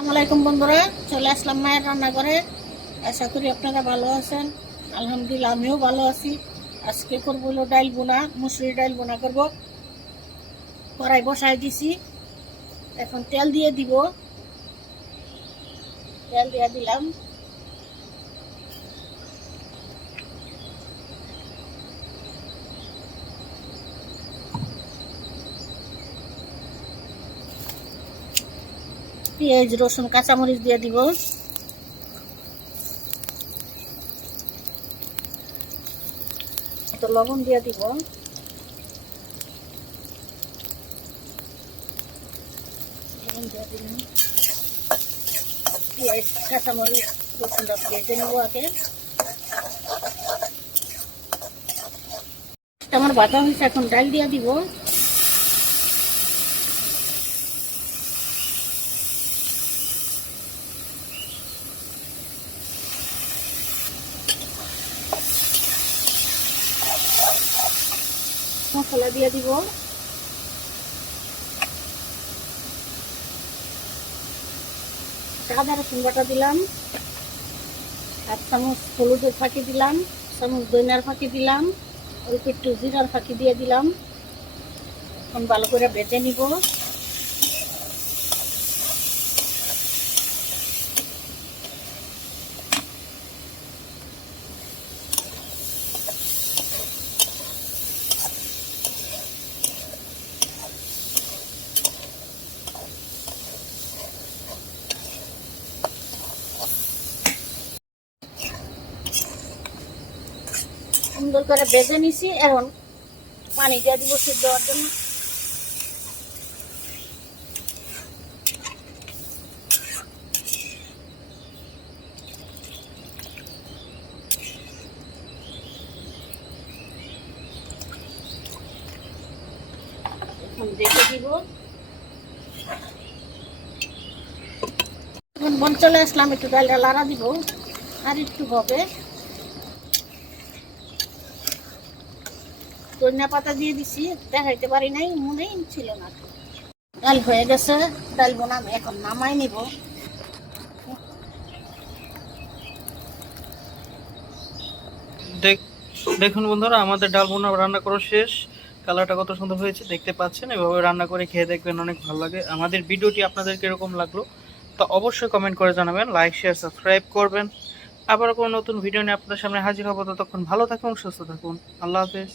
আসসালামাইকুম বন্ধুরা, চলে আসলাম মায়ের রান্নাঘরে। আশা করি আপনারা ভালো আছেন। আলহামদুলিল্লাহ, আমিও ভালো আছি। আজকে করবো হলো ডাইল বোনা, মুসুরি ডাইল বোনা করবো। কড়াই বসাই দিছি, এখন তেল দিয়ে দিব। তেল দিয়ে দিলাম। পেঁয়াজ, রসুন, কাঁচামরিচ দিয়ে দিব। তো লবণ দিয়ে দিব। লবণ দিয়ে দিলাম। পেঁয়াজ, কাঁচামরিচ, রসুনটা ভেজে নেবো আগে। আমার বাটা হয়েছে, এখন ডাল দিয়ে দিব। মশলা দিয়ে দিব। আদা রসুন বাটা দিলাম। 1 চামচ হলুদের ফাঁকি দিলাম, চামচ ধনিয়ার ফাঁকি দিলাম, অল্প একটু জিরার ফাঁকি দিয়ে দিলাম। এখন ভালো করে ভেজে নিব। সুন্দর করে ভেজে নিছি, এখন পানি দিয়ে দিব সিদ্ধ হওয়ার জন্য। এখন রেখে দিব। এখন বন চলে আসলাম, একটু ডালটা লাড়া দিব, আর একটু হবে। ধনিয়া পাতা দিয়ে দিছি, দেখাইতে পারি নাই, মনেই ছিল না। ডাল হয়ে গেছে, ডাল বোনা এখন নামাই নিব। দেখুন বন্ধুরা, আমাদের ডাল বোনা রান্না করা শেষ। কালারটা কত সুন্দর হয়েছে দেখতে পাচ্ছেন। এভাবে রান্না করে খেয়ে দেখবেন, অনেক ভালো লাগে। আমাদের ভিডিওটি আপনাদের কিরকম লাগলো তা অবশ্যই কমেন্ট করে জানাবেন। লাইক, শেয়ার, সাবস্ক্রাইব করবেন। আবার কোনো নতুন ভিডিও নিয়ে আপনাদের সামনে হাজির হবো। ততক্ষণ ভালো থাকুন, সুস্থ থাকুন। আল্লাহ হাফেজ।